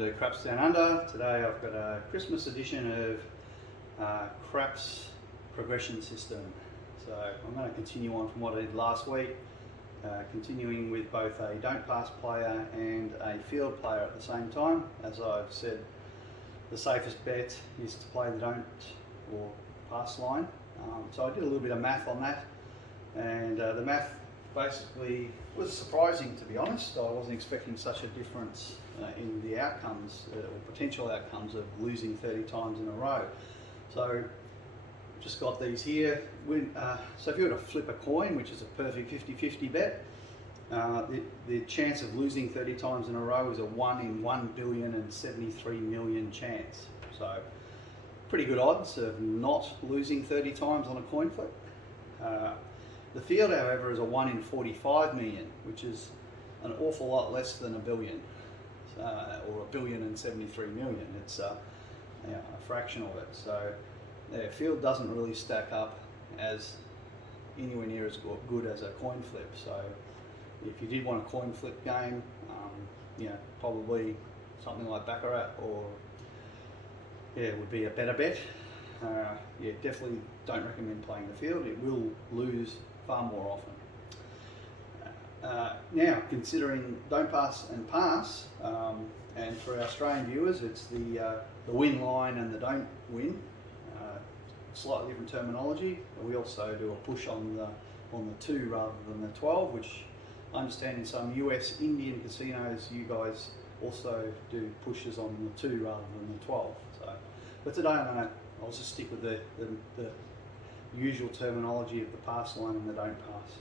to Craps Down Under. Today I've got a Christmas edition of Craps progression system. So I'm going to continue on from what I did last week, continuing with both a don't pass player and a field player at the same time. As I've said, the safest bet is to play the don't or pass line. So I did a little bit of math on that, and the math basically was surprising, to be honest. I wasn't expecting such a difference in the outcomes or potential outcomes of losing 30 times in a row. So just got these here. So if you were to flip a coin, which is a perfect 50-50 bet, the chance of losing 30 times in a row is a 1 in 1,073,000,000 chance. So pretty good odds of not losing 30 times on a coin flip. The field, however, is a 1 in 45 million, which is an awful lot less than a billion, or 1,073,000,000. It's a fraction of it. So the field doesn't really stack up as anywhere near as good as a coin flip. So if you did want a coin flip game, probably something like Baccarat would be a better bet. Definitely don't recommend playing the field. It will lose far more often. Now, considering don't pass and pass, and for our Australian viewers, it's the win line and the don't win. Slightly different terminology. We also do a push on the 2 rather than the 12, which I understand in some US Indian casinos you guys also do pushes on the 2 rather than the 12. So, but today I'll just stick with the usual terminology of the pass line and the don't pass.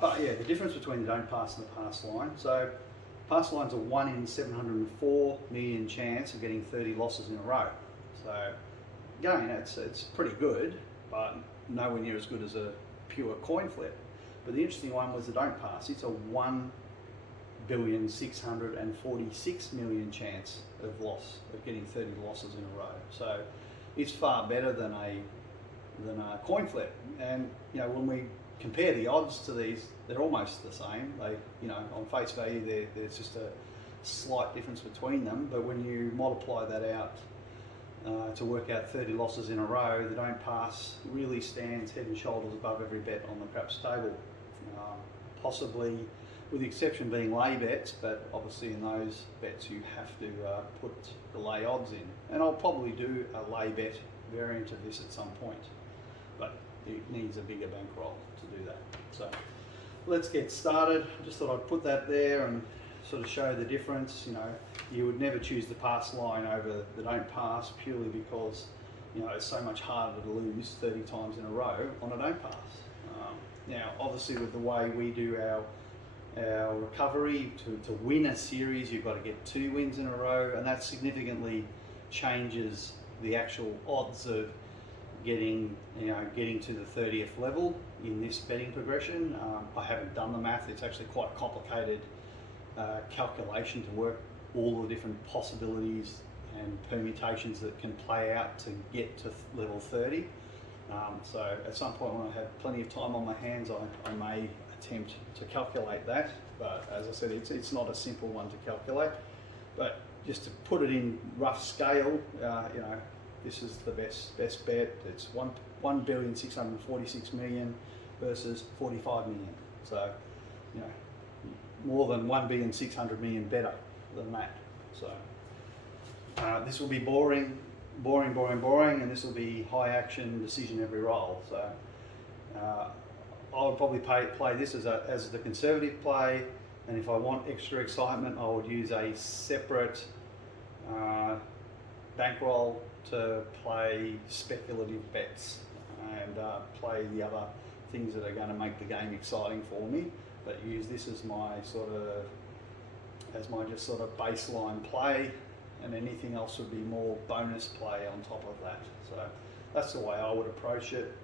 But yeah, the difference between the don't pass and the pass line. So pass line's a 1 in 704 million chance of getting 30 losses in a row. So again, it's pretty good, but nowhere near as good as a pure coin flip. But the interesting one was the don't pass. It's a 1,646,000,000 chance of getting 30 losses in a row. So it's far better than a coin flip. And when we compare the odds to these, they're almost the same. They, on face value, there's just a slight difference between them. But when you multiply that out to work out 30 losses in a row, the don't pass really stands head and shoulders above every bet on the Craps table. Possibly, with the exception being lay bets, but obviously in those bets you have to put the lay odds in. And I'll probably do a lay bet variant of this at some point, but it needs a bigger bankroll to do that. So let's get started. Just thought I'd put that there and sort of show the difference. You would never choose the pass line over the don't pass purely because it's so much harder to lose 30 times in a row on a don't pass. Now, obviously, with the way we do our recovery, to win a series, you've got to get 2 wins in a row, and that significantly changes the actual odds of getting to the 30th level in this betting progression. I haven't done the math. It's actually quite a complicated calculation to work all the different possibilities and permutations that can play out to get to level 30. So at some point when I have plenty of time on my hands, I may attempt to calculate that. But as I said, it's not a simple one to calculate. But just to put it in rough scale, this is the best bet. It's 1,646,000,000 versus 45 million. So more than 1,600,000,000 better than that. So this will be boring, and this will be high action, decision every roll. So I would probably play this as the conservative play, and if I want extra excitement, I would use a separate bankroll to play speculative bets and play the other things that are going to make the game exciting for me, but use this as my just sort of baseline play, and anything else would be more bonus play on top of that. So that's the way I would approach it.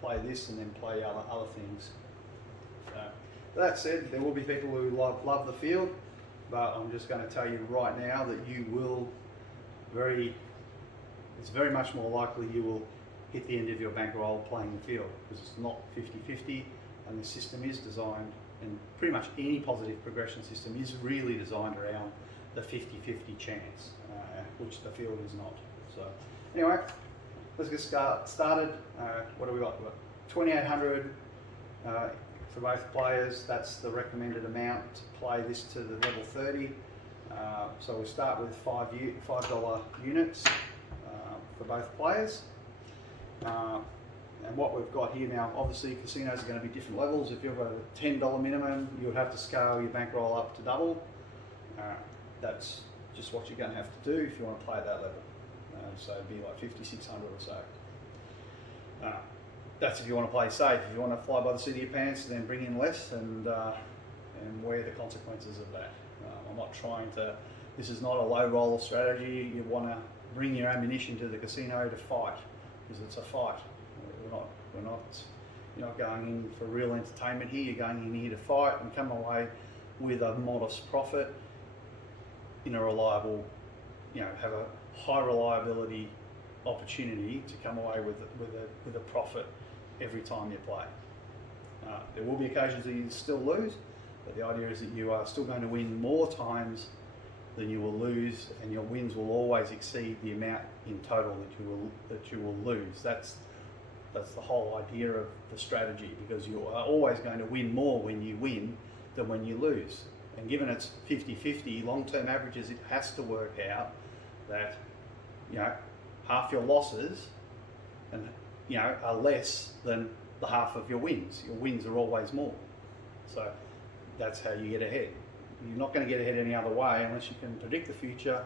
Play this and then play other things. So that said, there will be people who love the field, but I'm just going to tell you right now that it's very much more likely you will hit the end of your bankroll playing the field, because it's not 50-50, and the system is designed, and pretty much any positive progression system is really designed around the 50-50 chance, which the field is not. So anyway, let's get started. What do we got? We've got 2,800 for both players. That's the recommended amount to play this to the level 30. So we'll start with $5 units for both players. And what we've got here now, obviously casinos are going to be different levels. If you've got a $10 minimum, you'll have to scale your bankroll up to double. That's just what you're going to have to do if you want to play at that level. So it'd be like 5,600 or so. That's if you want to play safe. If you want to fly by the seat of your pants, then bring in less and wear the consequences of that. I'm not trying to. This is not a low roller strategy. You want to bring your ammunition to the casino to fight, because it's a fight. You're not going in for real entertainment here. You're going in here to fight and come away with a modest profit in a reliable, have a high reliability opportunity to come away with a profit every time you play. There will be occasions that you still lose, but the idea is that you are still going to win more times than you will lose, and your wins will always exceed the amount in total that you will lose. That's the whole idea of the strategy, because you are always going to win more when you win than when you lose. And given it's 50-50 long-term averages, it has to work out that half your losses and are less than the half of your wins. Your wins are always more. So that's how you get ahead. You're not going to get ahead any other way unless you can predict the future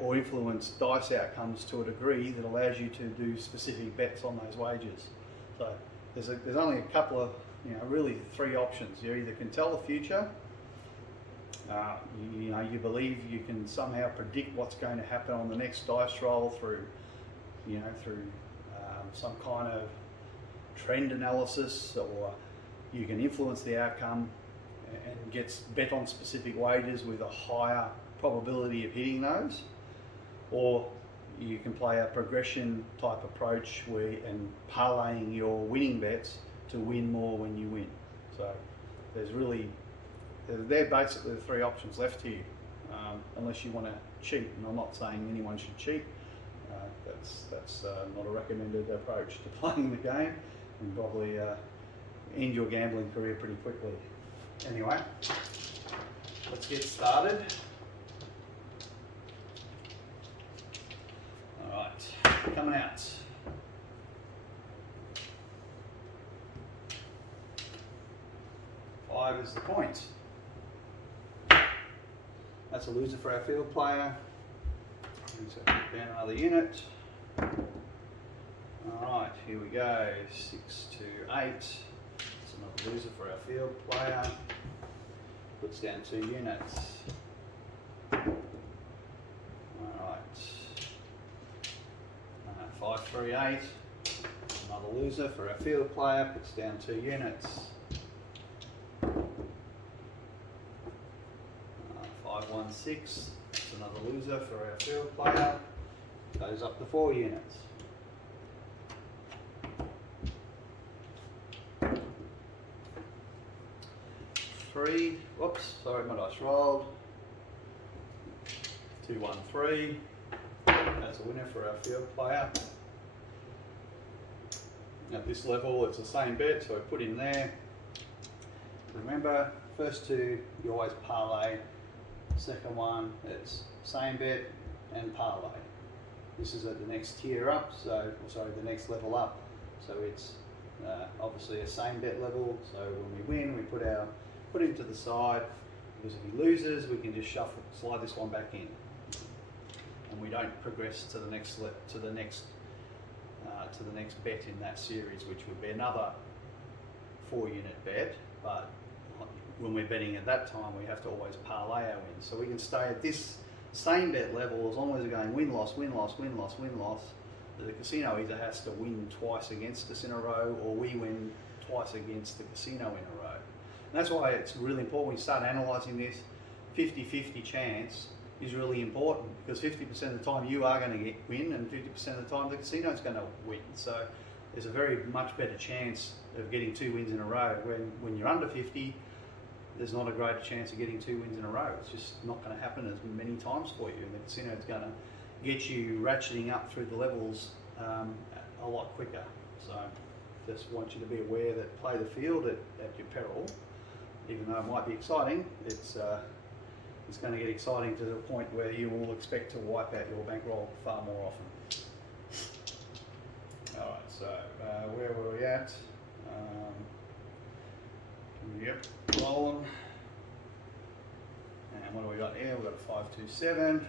or influence dice outcomes to a degree that allows you to do specific bets on those wagers. So there's only a couple of, really three options. You either can tell the future, you believe you can somehow predict what's going to happen on the next dice roll through some kind of trend analysis, or you can influence the outcome and bet on specific wagers with a higher probability of hitting those, or you can play a progression type approach and parlaying your winning bets to win more when you win. So they're basically the three options left here, unless you want to cheat, and I'm not saying anyone should cheat. That's not a recommended approach to playing the game, and probably end your gambling career pretty quickly. Anyway, let's get started. All right, coming out. $5 is the point. That's a loser for our field player. So down another unit. All right, here we go. 6 to 8. It's another loser for our field player. Puts down 2 units. All right. 5, 3, 8. Another loser for our field player. Puts down 2 units. 5, 1, 6. That's another loser for our field player. Goes up to 4 units. 3. Whoops, sorry, my dice rolled. 2, 1, 3. That's a winner for our field player. At this level, it's the same bet, so I put in there. Remember, first 2 you always parlay. Second one, it's same bet and parlay. This is at the next tier up, the next level up. So it's obviously a same bet level. So when we win, we put him to the side, because if he loses, we can just slide this one back in, and we don't progress to the next bet in that series, which would be another 4-unit bet. But when we're betting at that time, we have to always parlay our wins. So we can stay at this same bet level as long as we're going win-loss, win-loss, win-loss, win-loss. The casino either has to win twice against us in a row, or we win twice against the casino in a row. And that's why it's really important when you start analysing this. 50-50 chance is really important, because 50% of the time you are going to win, and 50% of the time the casino is going to win. So there's a very much better chance of getting 2 wins in a row when you're under 50. there's not a greater chance of getting 2 wins in a row. It's just not going to happen as many times for you. And the casino is going to get you ratcheting up through the levels a lot quicker. So just want you to be aware that play the field at your peril. Even though it might be exciting, it's going to get exciting to the point where you will expect to wipe out your bankroll far more often. Alright, so where were we at? Yep, rolling. And what do we got here? We've got a 5-2-7.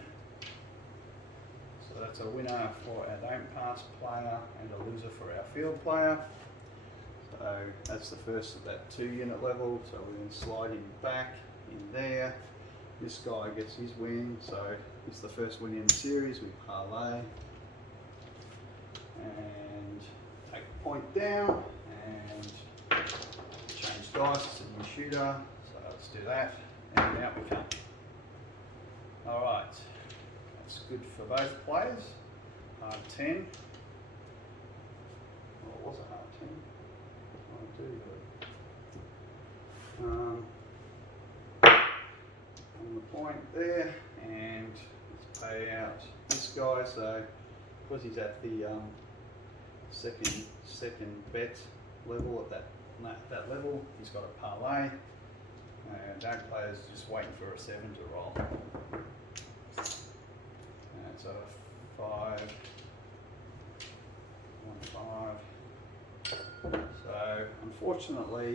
So that's a winner for our don't pass player and a loser for our field player. So that's the first of that 2 unit level. So we can slide him back in there. This guy gets his win. So it's the first win in the series. We parlay and take a point down and change dice. It's a new shooter. So let's do that. And out we come. Alright. That's good for both players. Hard 10. Well, it was a hard 10. On the point there, and let's pay out this guy. So because he's at the second bet level at that level, he's got a parlay. Don't players just waiting for a 7 to roll. And so 5, 1, 5. So unfortunately,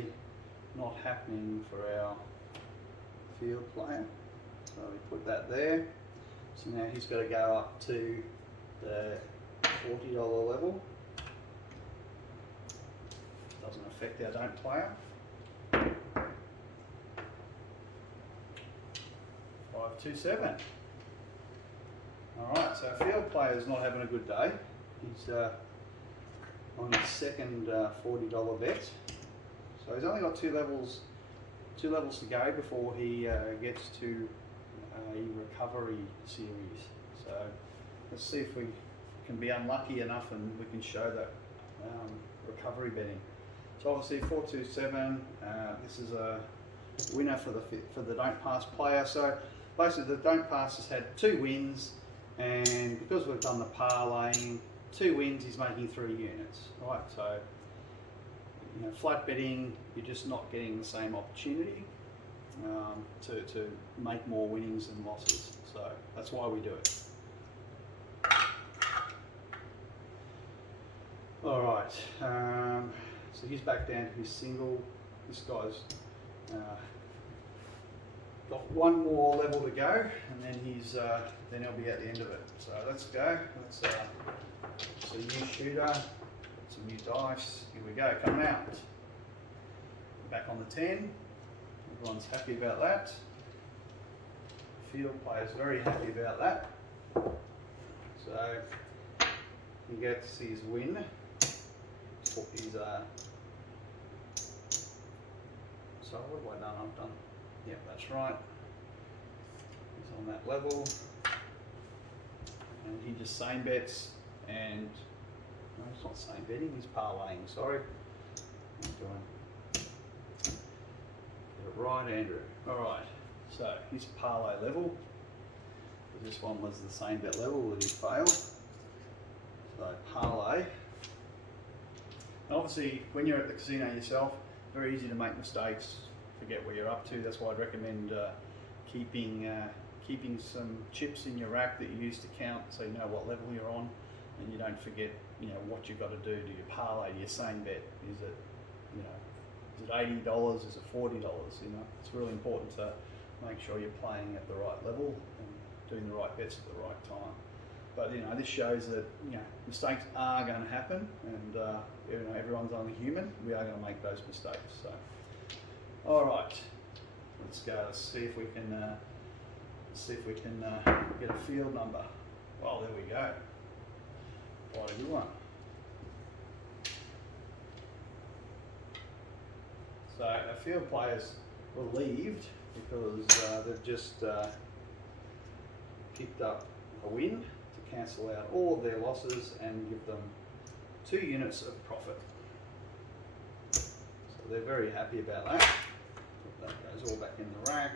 not happening for our field player. So we put that there. So now he's got to go up to the $40 level. Doesn't affect our don't player. 5-2-7. All right, so our field player is not having a good day. He's on his second $40 bet. So he's only got 2 levels to go before he gets to a recovery series. So let's see if we can be unlucky enough and we can show that recovery betting. So obviously 4-2-7. This is a winner for the don't pass player. So basically the don't pass has had 2 wins, and because we've done the parlaying, 2 wins, he's making 3 units, right? So, you know, flat betting, you're just not getting the same opportunity to make more winnings than losses. So that's why we do it. All right, so he's back down to his single. This guy's got 1 more level to go, and then then he'll be at the end of it. So let's go. It's a new shooter, some new dice. Here we go, coming out. Back on the 10. Everyone's happy about that. Field player's very happy about that. So he gets his win. He's so what have I done? I've done. Yep, that's right. He's on that level, and he just same bets, and no, it's not same betting. He's parlaying. Sorry, I'm doing. Get it right, Andrew. All right. So his parlay level. This one was the same bet level that he failed. So parlay. And obviously, when you're at the casino yourself, very easy to make mistakes, forget what you're up to. That's why I'd recommend keeping some chips in your rack that you use to count, so you know what level you're on, and you don't forget, you know, what you've got to do to your parlay, to your same bet. Is it, you know, is it $80? Is it $40? You know, it's really important to make sure you're playing at the right level and doing the right bets at the right time. But you know, this shows that, you know, mistakes are going to happen, and you know, everyone's only human. We are going to make those mistakes. So, all right, let's go. Let's see if we can get a field number. Oh, there we go. Quite a good one. So our field players relieved because they've just picked up a win to cancel out all of their losses and give them 2 units of profit. So they're very happy about that. That goes all back in the rack.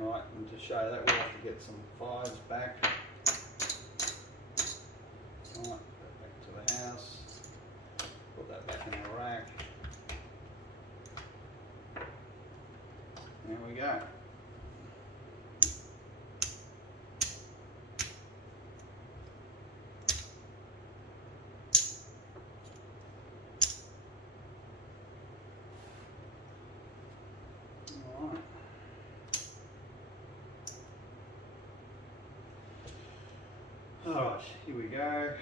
Alright, and to show that we'll have to get some 5s back. Alright, go back to the house. Put that back in the rack. There we go. Alright, here we go.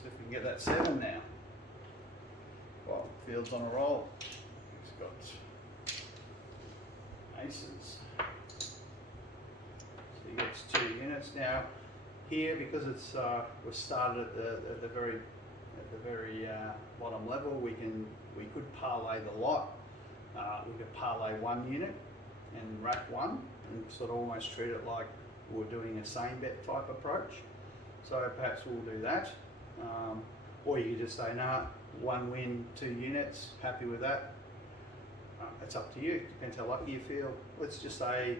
See if we can get that 7 now. Well, Field's on a roll. He's got aces. So he gets 2 units now. Here, because it's we started at the very bottom level, we could parlay the lot. We could parlay 1 unit and rack 1, and sort of almost treat it like we're doing a same bet type approach. So perhaps we'll do that. Or you could just say, nah, 1 win, 2 units, happy with that. It's up to you, depends how lucky you feel. Let's just say,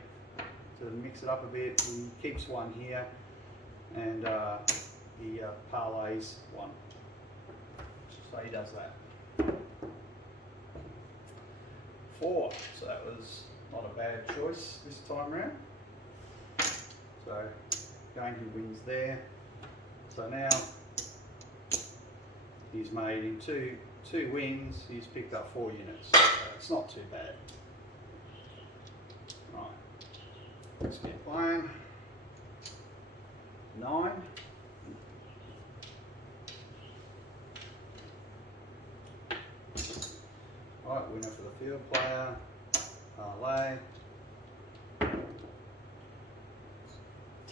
to mix it up a bit, he keeps 1 here, and he parlays 1. So he does that. 4, so that was not a bad choice this time round. So again, he wins there. So now he's made in two wins, he's picked up 4 units. So it's not too bad. Right, let's get playing. 9. Right, winner for the field player. Parlay.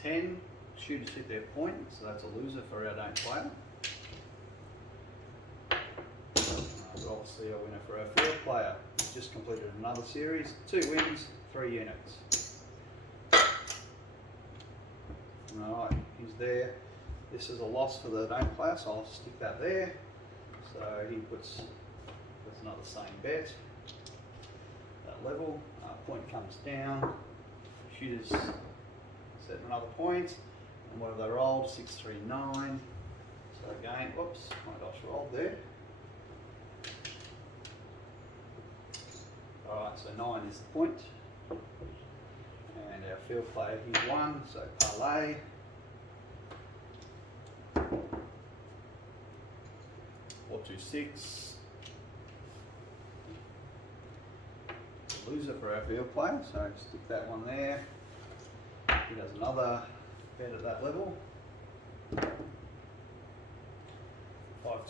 10, shooters hit their point, so that's a loser for our don't player. But obviously a winner for our field player. He's just completed another series, 2 wins, 3 units. Alright, he's there. This is a loss for the don't player, so I'll stick that there. So he puts another same bet. That level, point comes down. Shooters set another point, and what have they rolled? 6, 3, 9. So again, whoops, my gosh, rolled there. Alright, so 9 is the point. And our field player, he's 1, so parlay. 4, 2, 6. Loser for our field player, so stick that one there. He does another bet at that level. 5,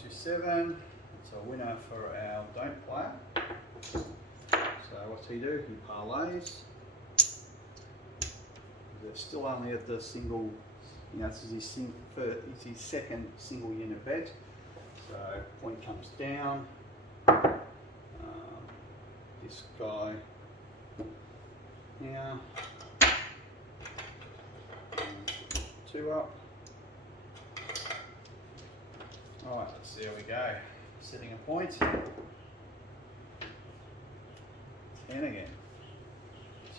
2, 7. It's a winner for our don't player. So what's he do? He parlays. They're still only at the single, this is his second single unit bet. So point comes down. This guy now, 2 up. Alright, let's see how we go. Setting a point. 10 again.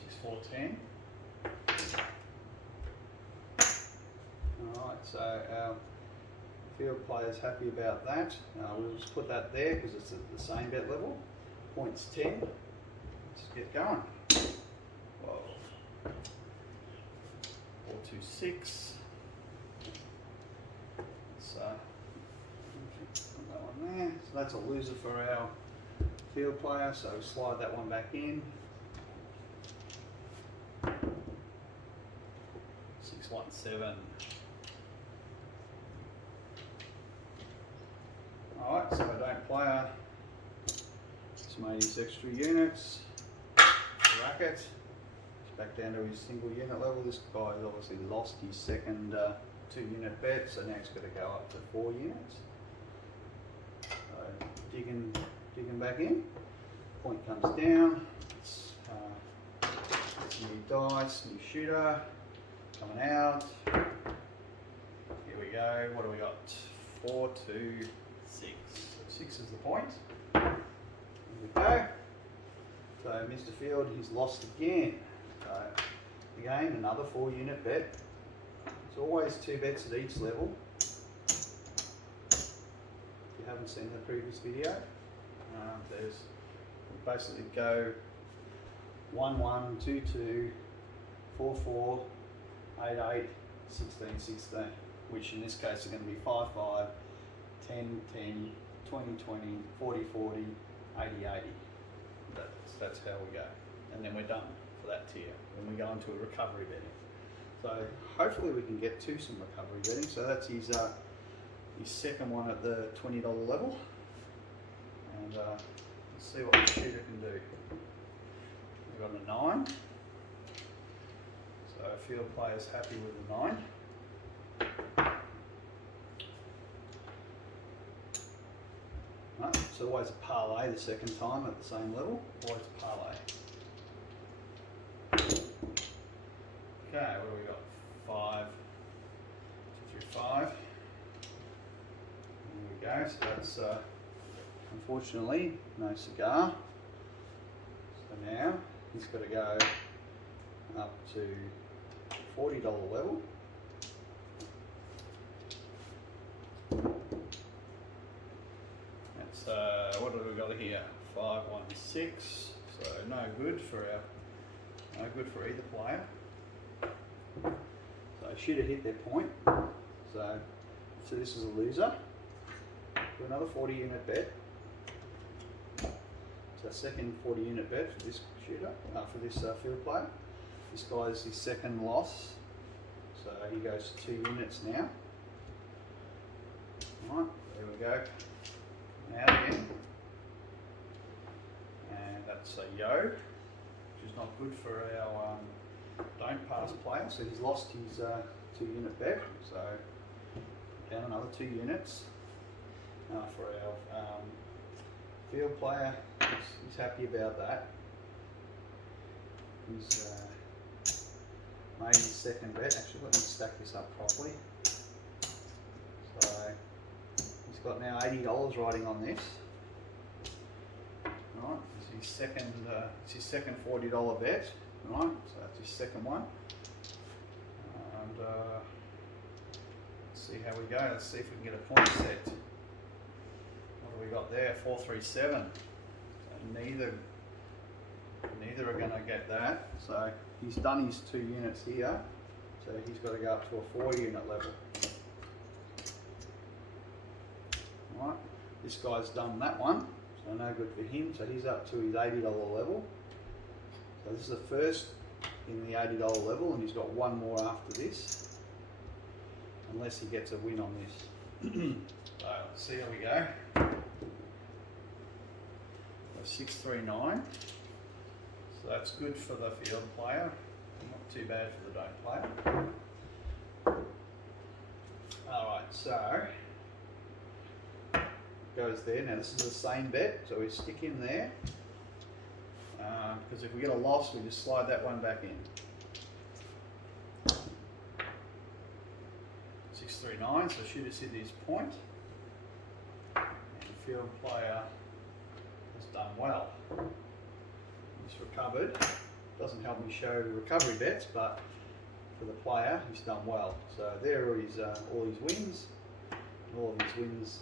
6, 4, 10. Alright, so our field player's happy about that. We'll just put that there because it's at the same bet level. Points 10. Let's get going. Whoa. 4, 2, 6. So put that one there. So that's a loser for our field player. So slide that one back in. 6, 1, 7. All right. So don't player. Made his extra units, racket, he's back down to his single unit level. This guy has obviously lost his second 2 unit bet, so now he's got to go up to 4 units. So digging back in, point comes down, it's new dice, new shooter, coming out. Here we go, what do we got? 4, 2, 6. So 6 is the point. There we go. So Mr. Field, he's lost again. So again, another 4 unit bet. It's always 2 bets at each level. If you haven't seen the previous video, we basically go 1, 1, 2, 2, 4, 4, 8, 8, 16, 16, which in this case are going to be 5, 5, 10, 10, 20, 20, 40, 40, 80, 80. That's how we go. And then we're done for that tier. Then we go into a recovery betting. So hopefully we can get to some recovery betting. So that's his second one at the $20 level. And let's see what the shooter can do. We've got a 9. So field player's happy with the 9. Right, so always a parlay the second time at the same level. Always a parlay. Okay, what do we got? 5, 2, 3, 5. There we go. So that's unfortunately no cigar. So now he's got to go up to $40 level. That's what have we got here? 5, 1, 6. So no good for either player. So should have hit their point. So this is a loser. Do another 40 unit bet. So second 40 unit bet for this shooter, for this field player. This guy is his second loss. So he goes to 2 units now. Right, there we go. Now again. And that's a yo, which is not good for our don't pass player. So he's lost his 2 unit bet. So down another 2 units for our field player. He's happy about that. He's made his second bet. Actually, let me stack this up properly. So he's got now $80 riding on this. Right, it's his second $40 bet. Right, so that's his second one. And let's see how we go. Let's see if we can get a point set. What do we got there? 4, 3, 7. So neither are going to get that. So he's done his 2 units here. So he's got to go up to a 4 unit level. Right, this guy's done that one. So no good for him. So he's up to his $80 level. So this is the first in the $80 level, and he's got one more after this, unless he gets a win on this. So let's see how we go. So 6, 3, 9. So that's good for the field player. Not too bad for the don't player. Alright, so goes there. Now this is the same bet, so we stick in there. Because if we get a loss, we just slide that one back in. 6, 3, 9, so shooter's hit his point. And the field player has done well. He's recovered. Doesn't help me show recovery bets, but for the player, he's done well. So there are his, all his wins. And all of his wins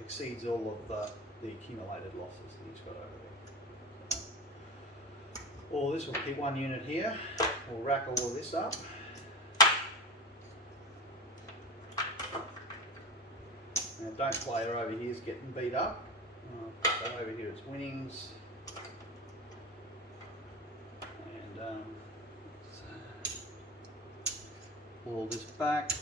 exceeds all of the accumulated losses that he's got over there. All this will keep 1 unit here. We'll rack all of this up. Now don't player over here is getting beat up. But over here it's winnings. And pull all this back.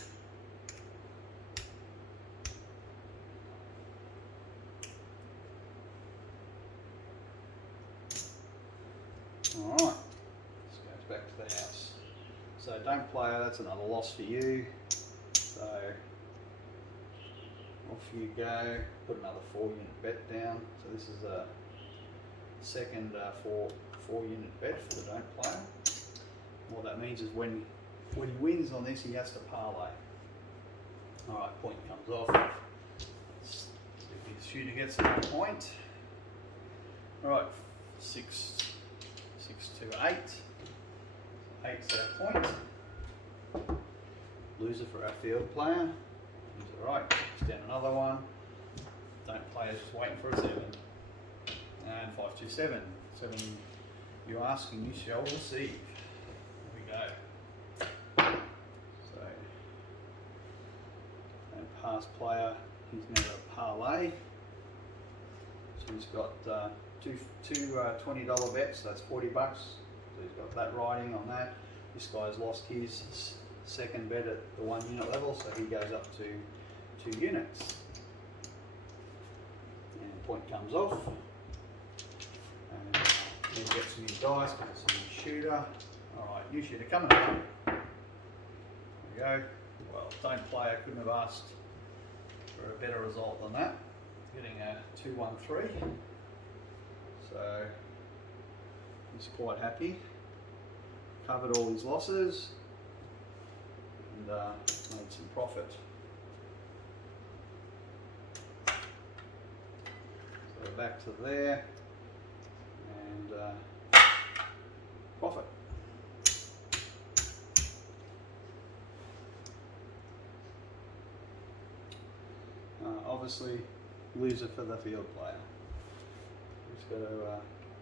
Alright, this goes back to the house. So don't player, that's another loss for you. So off you go, put another 4 unit bet down. So this is a second 4 unit bet for the don't player. What that means is when he wins on this, he has to parlay. Alright, point comes off. Let's see if the shooter gets another point. Alright, 6 to 8. 8's our point. Loser for our field player. Loser right, puts down another one. Don't players just waiting for a 7. And 5 to 7. 7 you ask and you shall receive. Here we go. So, and pass player, he's now a parlay. So he's got two $20 bets, so that's $40. So he's got that riding on that. This guy's lost his second bet at the 1 unit level, so he goes up to 2 units. And point comes off. And he gets some new dice because it's a new shooter. Alright, new shooter coming up. There we go. Well, don't player couldn't have asked for a better result than that. Getting a 2-1-3. So he's quite happy. Covered all his losses and made some profit. So back to there and profit. Obviously, loser for the field player. Just got to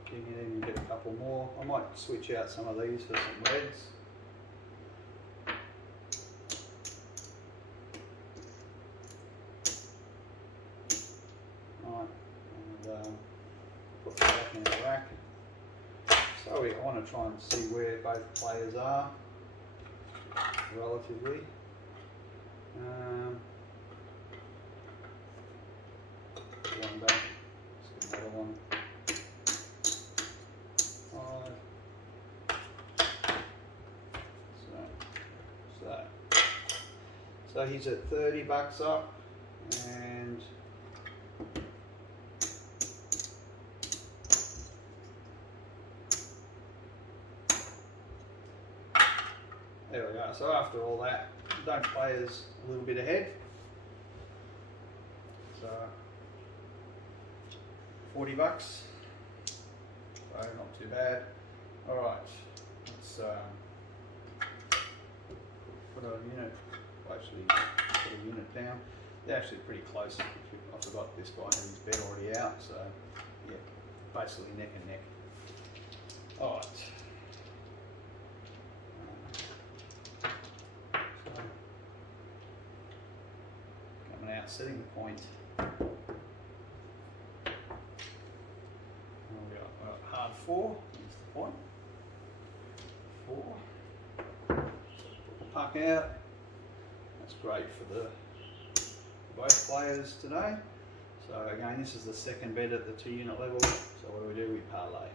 dig it in and get a couple more. I might switch out some of these for some reds. Right, and put that back in the rack. So I want to try and see where both players are relatively. One back. Let's get another one. 5. So he's at $30 up, and there we go. So after all that, don't players a little bit ahead. So $40. So not too bad. All right, let's put a unit. Actually, put a unit down. They're actually pretty close. I forgot this guy had his bet already out. So yeah, basically neck and neck. All right. So coming out, setting the point. Hard 4 is the point. 4. Put the puck out. That's great for both players today. So again, this is the second bet at the 2 unit level. So what do? We parlay.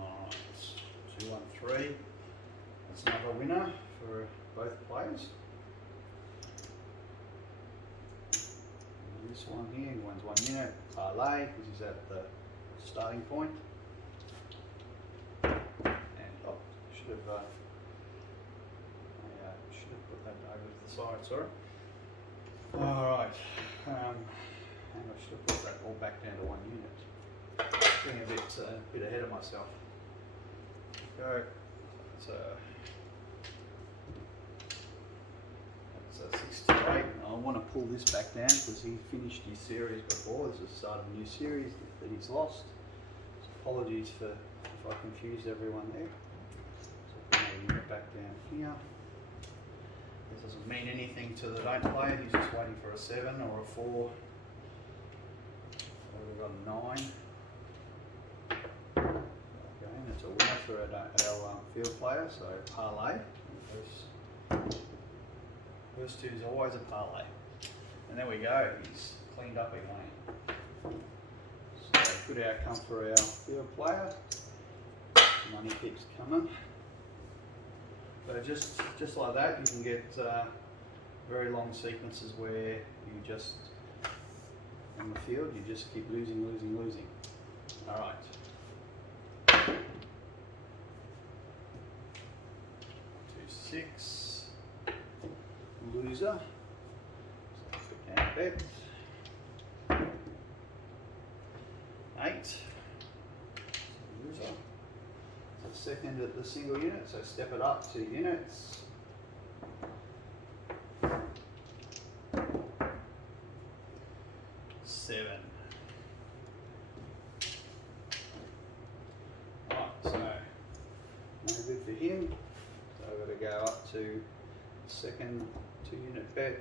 Alright, 2-1-3. That's another winner for both players. This one here, one's 1 unit, parlay, because he's at the starting point. And should have put that over to the side, sorry. Alright, and I should have put that all back down to 1 unit. Getting a bit ahead of myself. Go. That's 6 to 8. I want to pull this back down because he finished his series before. This is the start of a new series that he's lost. So apologies for if I confused everyone there. So I'm going to back down here. This doesn't mean anything to the don't player. He's just waiting for a 7 or a 4. So we've got a 9. Okay, and it's a winner for our field player. So parlay. First 2 is always a parlay. And there we go, he's cleaned up again. So good outcome for our field player. Money keeps coming. So just like that, you can get very long sequences where you just, on the field, you just keep losing. All right. 6. Loser. So put down bet. 8. Loser. So second at the single unit, so step it up 2 units. 7. Right, so no good for him. So I've got to go up to second 2 unit bet.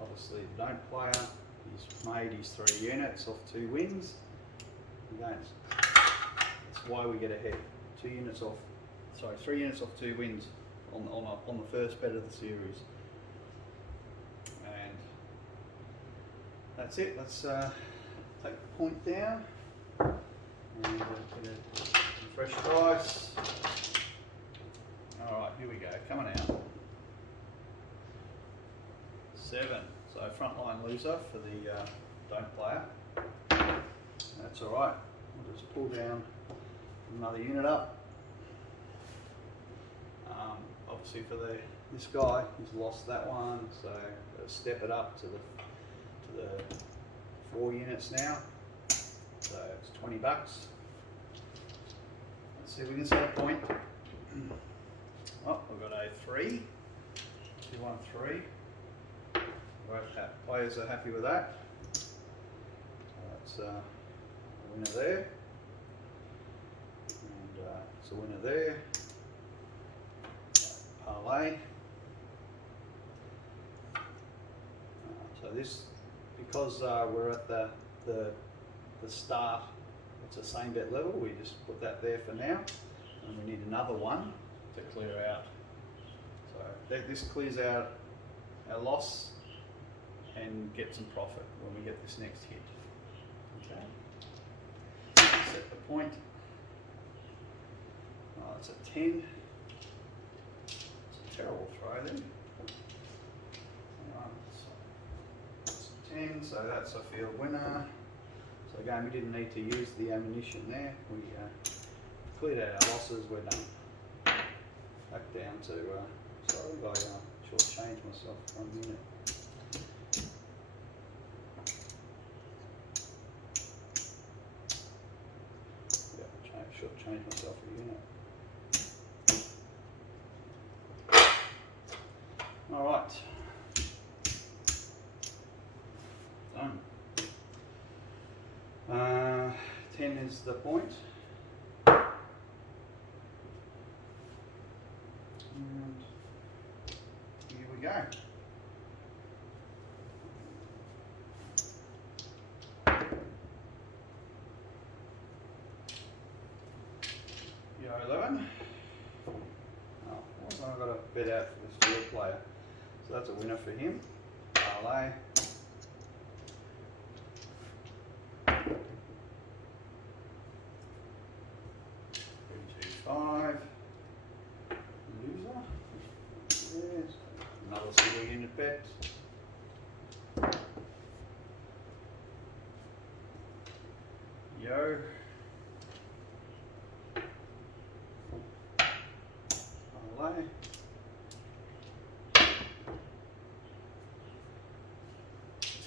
Obviously the don't player, he's made his 3 units off 2 wins. That's why we get ahead. 2 units off, sorry, 3 units off 2 wins on the first bet of the series. And that's it. Let's take the point down and get a fresh dice. All right, here we go. Coming out. 7. So frontline loser for the don't player. That's all right. We'll just pull down another unit up. Obviously for this guy, he's lost that one, so gotta step it up to the 4 units now. So it's $20. Let's see if we can set a point. Oh, we've got a 3. 2, 1, 3. Right, players are happy with that. That's a winner there. And it's a winner there. Parlay. So this, because we're at the start, it's the same bet level, we just put that there for now, and we need another one to clear out. So this clears out our loss and get some profit when we get this next hit. Okay. Set the point. Oh, it's a 10. Terrible throw then. It's 10, so that's a field winner. So again, we didn't need to use the ammunition there. We cleared out our losses. We're done. Back down to sorry, I shortchanged myself for 1 minute. Yeah, shortchanged myself for a unit. All right, done. 10 is the point. And here we go. Euro 11. Oh, I've got a bet out for this field player. So that's a winner for him. Parlay. 5. Loser. Yes. Another single unit bet. Yo. Parlay.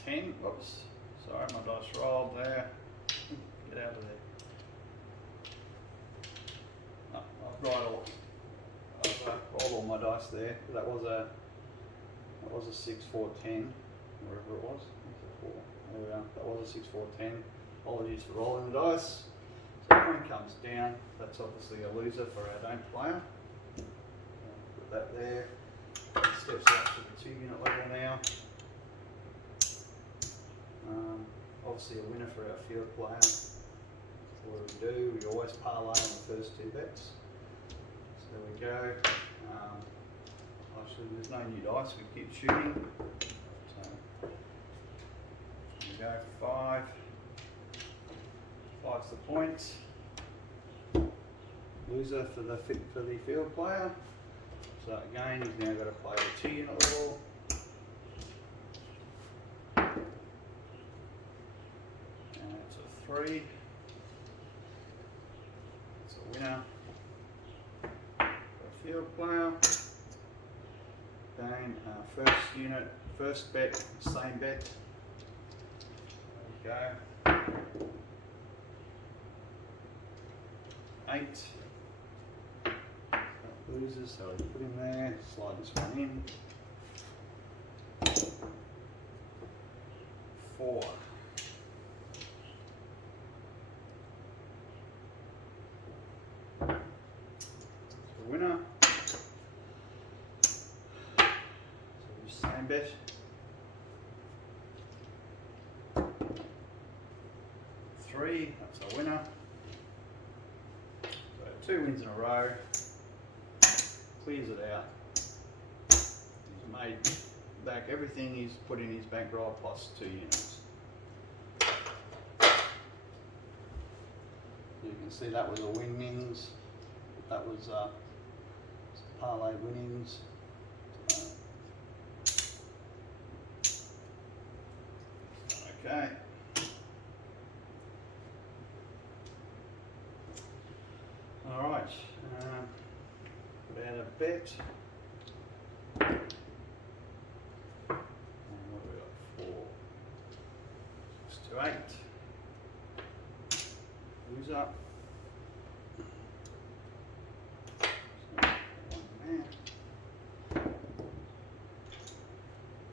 10. Whoops. Sorry, my dice rolled there. Get out of there. Oh, I've rolled all my dice there. That was a 6, 4, 10, wherever it was. There we are. That was a 6, 4, 10. Apologies for rolling the dice. So the point comes down. That's obviously a loser for our don't player. Put that there. It steps up to the 2 unit level now. Obviously a winner for our field player. So what do? We always parlay on the first 2 bets. So there we go. Actually, there's no new dice. We keep shooting. So there we go. 5. 5's the point. Loser for the field player. So again, he's now got to play the 2 unit level. And it's a 3. It's a winner for a field player. again, first unit, first bet, same bet. There you go. 8. Losers, so we put in there, slide this one in. 4. The winner. So same bet. 3, that's our winner. So 2 wins in a row. Clears it out. He's made back everything he's put in his bankroll plus 2 units. You can see that was a winnings. That was parlay winnings. Okay. All right. Put out a bet. And what have we got? 4. 6 to 8. Who's up?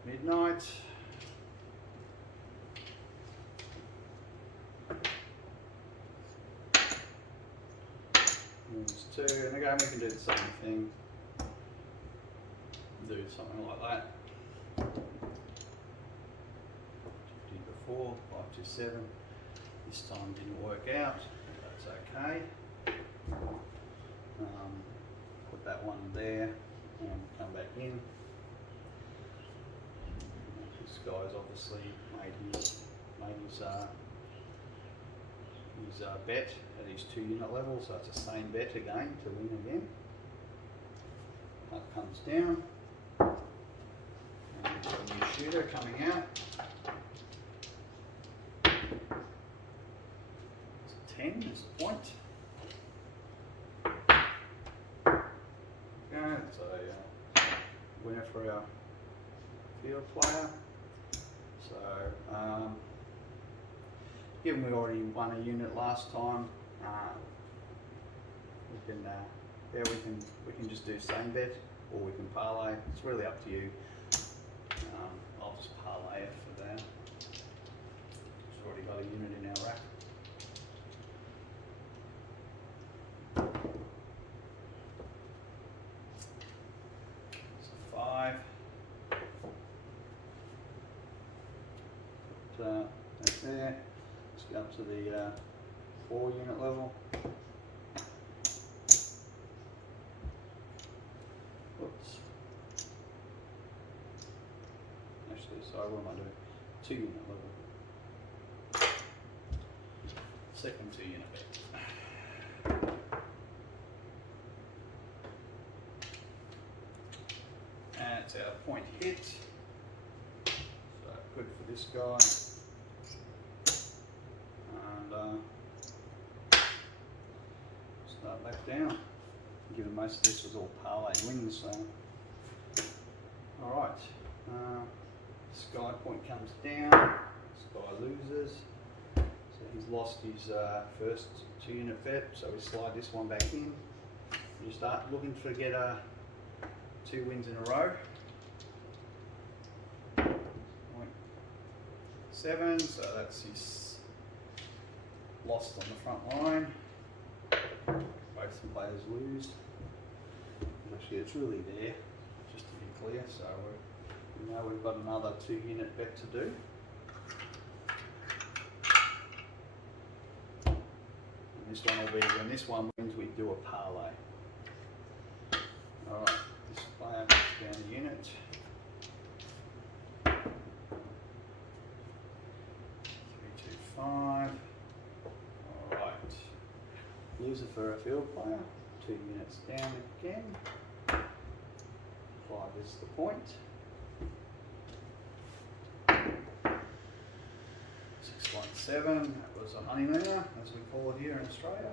Midnight. There's 2, and again we can do the same thing. Do something like that. 50 before, 5 to 7. This time didn't work out. That's okay. Put that one there and come back in. This guy's obviously made his bet at his 2 unit level, so it's the same bet again to win again. That comes down. And we've got a new shooter coming out. It's a 10 is the point. Okay, it's a winner for our field player. So, given we already won a unit last time, we can just do same bet, or we can parlay. It's really up to you. I'll just parlay it for that. We've already got a unit in our rack. So 5. That's there. Let's go up to the 4 unit level. Oops. Actually, sorry, what am I doing? 2 unit level. Second 2 unit bet. And it's our point hit. So good for this guy. And start back down. Given most of this was all parlay wins, so alright. Sky point comes down, Sky loses. So he's lost his first 2 unit bet, so we slide this one back in. You start looking to get 2 wins in a row. 0.7, so that's his lost on the front line. Both players lose. Actually, it's really there, just to be clear. So we know we've got another 2 unit bet to do. And this one will be, when this one wins, we do a parlay. Alright, this player goes down a unit. 3, 2, 5. Alright. Loser for a field player. 2 units down again. 5 is the point. 617, that was a honeymooner, as we call it here in Australia.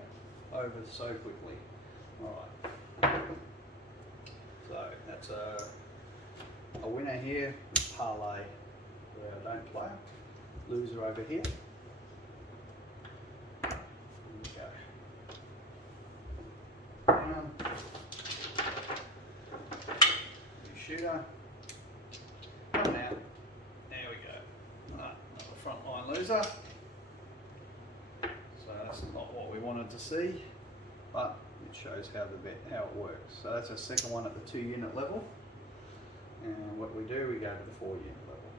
Over so quickly. Alright. So that's a a winner here with parlay where I don't play. Loser over here. There we go. Down. New shooter. Coming out. There we go. Another frontline loser. So that's not what we wanted to see, but it shows how it works. So that's our second one at the 2 unit level. And what we do, we go to the 4 unit level.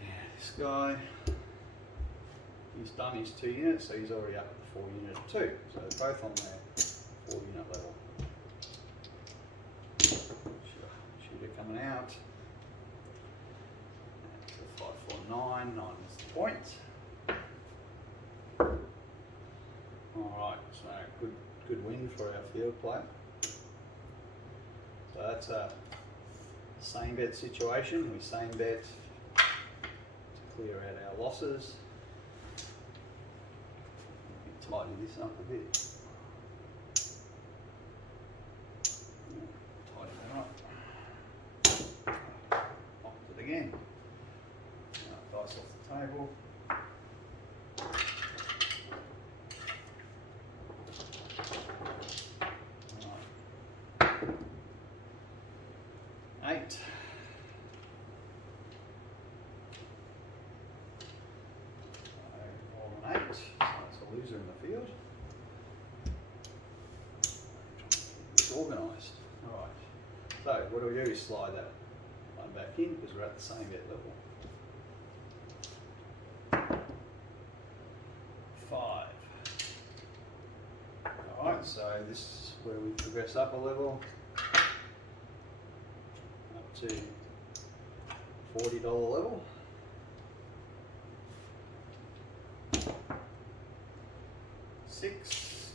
Yeah, this guy, he's done his 2 units, so he's already up at the 4 unit too. So they're both on their 4 unit level. Shooter coming out. 5, 4, 9. 9 is the point. Alright, so good win for our field player. So that's a same bet situation. We same bet to clear out our losses. Tighten this up a bit. Tighten that up. Locked it again. Now, dice off the table. Eight. More than 8. So that's a loser in the field. It's organised. Alright. So what do? We slide that one back in because we're at the same bet level. 5. Alright, so this is where we progress up a level. To $40 level. Six.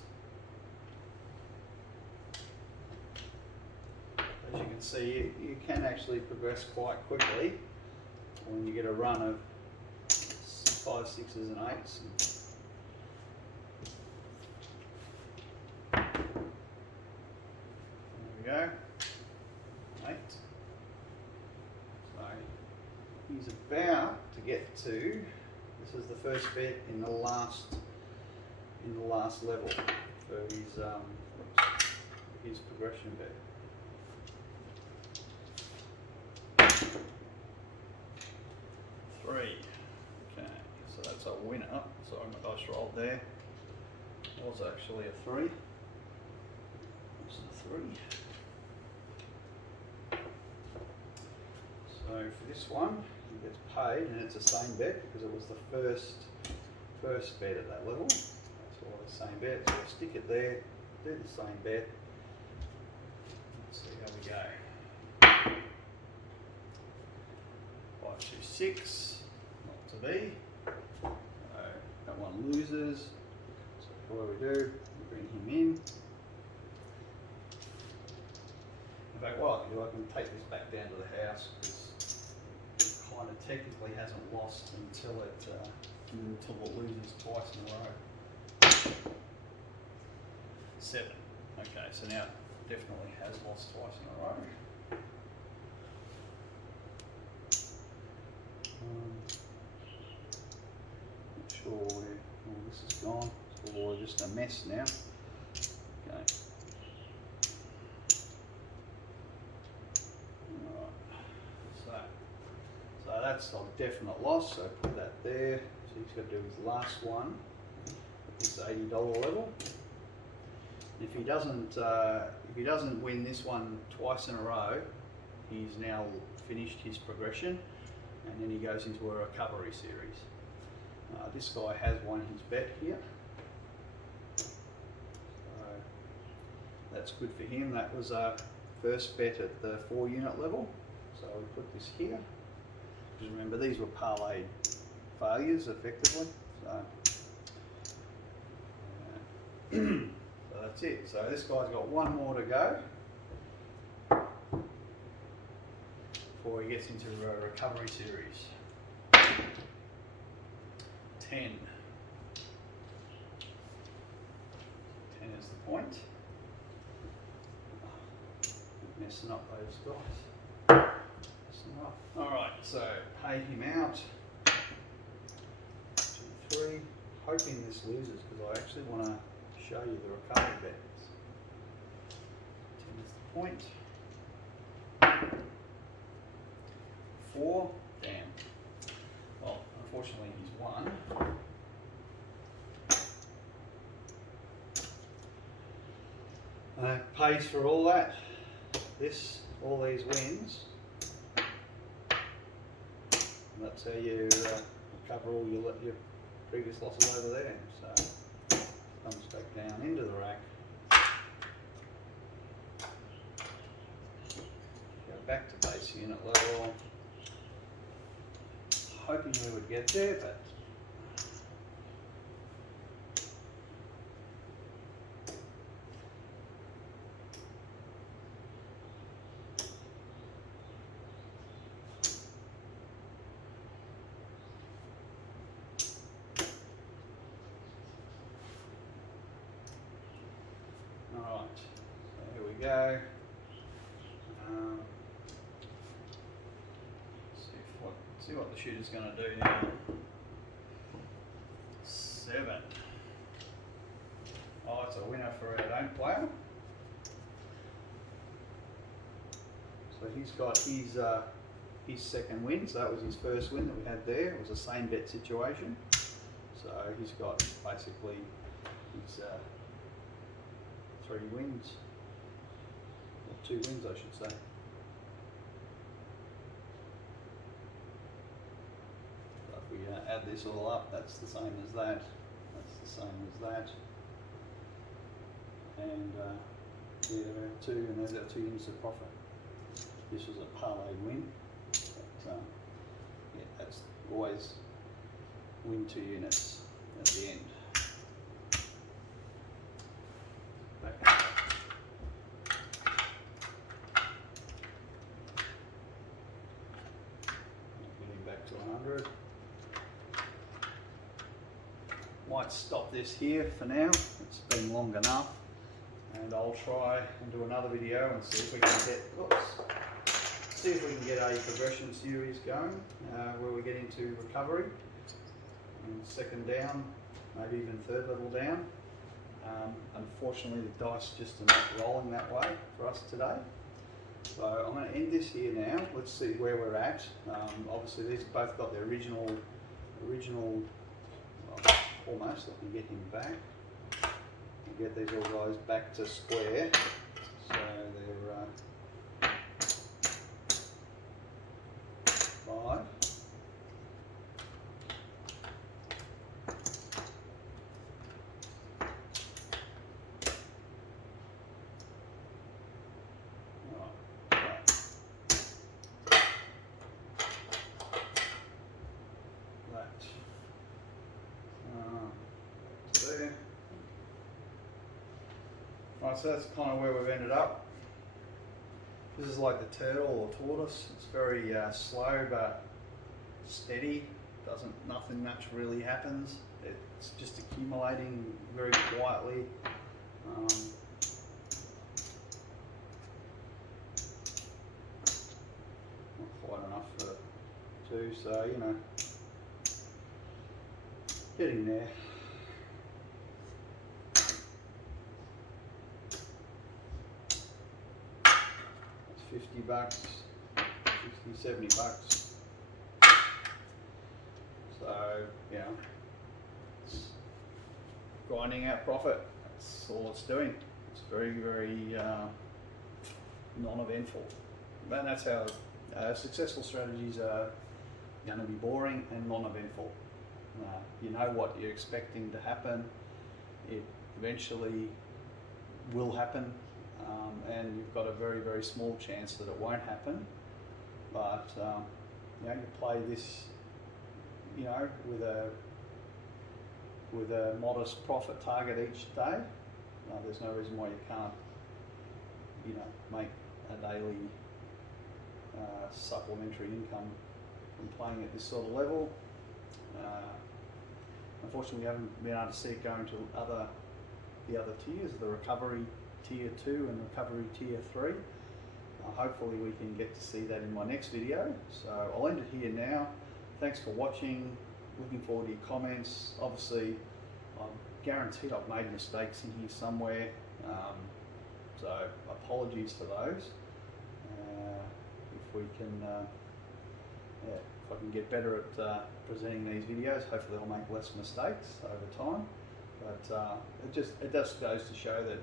As you can see, you can actually progress quite quickly when you get a run of 5, 6s and 8s. There we go. 8. He's about to get to, this is the first bet in the last level for his progression bet. 3. Okay, so that's a winner. Sorry, my dice rolled there. It was actually a 3. It's a 3. So for this one, he gets paid, and it's the same bet because it was the first bet at that level. That's all the same bet. So we'll stick it there, do the same bet. Let's see how we go. 5, 2, 6, not to be. So that one loses. So what do? We bring him in. In fact, what I can do, I can take this back down to the house because kind of technically hasn't lost until it loses twice in a row. 7. Okay, so now it definitely has lost twice in a row. Not sure where all this is gone. It's all just a mess now. Okay. So that's a definite loss, so put that there. So he's got to do his last one at this $80 level. If he doesn't win this one twice in a row, he's now finished his progression, and then he goes into a recovery series. This guy has won his bet here, so that's good for him. That was our first bet at the 4 unit level, so we put this here. Just remember, these were parlayed failures effectively. So that's it. So this guy's got one more to go before he gets into a recovery series. 10. 10 is the point. Messing up those guys. Messing up. Alright, so pay him out. 2, 3. Hoping this loses because I actually want to show you the recovery bets. 10 is the point. 4. Damn. Well, unfortunately he's won. Pays for all that. All these wins. And that's how you recover all your previous losses over there. So comes back down into the rack. Go back to base unit level. Hoping we would get there, but alright, so here we go. See what the shooter's going to do now. 7. Oh, it's a winner for our own player. So he's got his second win. So that was his first win that we had there. It was the same bet situation. So he's got basically his 3 wins, or 2 wins, I should say. We add this all up, that's the same as that, that's the same as that, and yeah, there are 2, and there's our 2 units of profit. This was a parlay win, but yeah, that's always win 2 units at the end. Okay. Getting back to 100. Might stop this here for now, it's been long enough, and I'll try and do another video and see if we can get a progression series going where we get into recovery and second down, maybe even third level down. Unfortunately the dice just are not rolling that way for us today. So I'm going to end this here now. Let's see where we're at. Obviously these both got the original well, almost. I can get him back and get these all guys back to square. So they're 5. Right, so that's kind of where we've ended up. This is like the turtle or tortoise. It's very slow but steady. Nothing much really happens. It's just accumulating very quietly. Not quite enough for 2, so you know, getting there. $50, 60, 70 bucks. So, you know, it's grinding out profit. That's all it's doing. It's very, very non-eventful. And that's how successful strategies are going to be boring and non-eventful. You know what you're expecting to happen. It eventually will happen. And you've got a very, very small chance that it won't happen. But you know, you play this, you know, with a modest profit target each day. There's no reason why you can't, you know, make a daily supplementary income from playing at this sort of level. Unfortunately, we haven't been able to see it going to other the other tiers, the recovery tier 2 and recovery tier 3. Hopefully we can get to see that in my next video. So I'll end it here now. Thanks for watching. Looking forward to your comments. Obviously, I'm guaranteed I've made mistakes in here somewhere. So apologies for those. If we can, if I can get better at presenting these videos, hopefully I'll make less mistakes over time. But it just goes to show that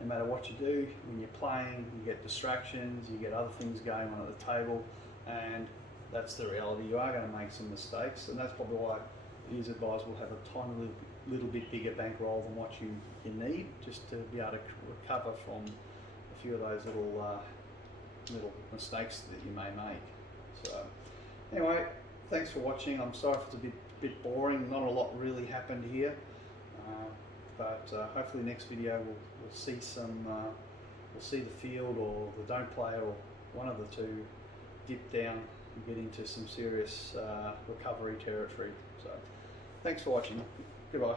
no matter what you do, when you're playing, you get distractions, you get other things going on at the table, and that's the reality. You are going to make some mistakes, and that's probably why it is advised we'll have a tiny little bit bigger bankroll than what you need, just to be able to recover from a few of those little mistakes that you may make. So anyway, thanks for watching. I'm sorry if it's a bit boring. Not a lot really happened here, but hopefully next video we'll see some we'll see the field or the don't play or one of the two dip down and get into some serious recovery territory. So thanks for watching. Goodbye.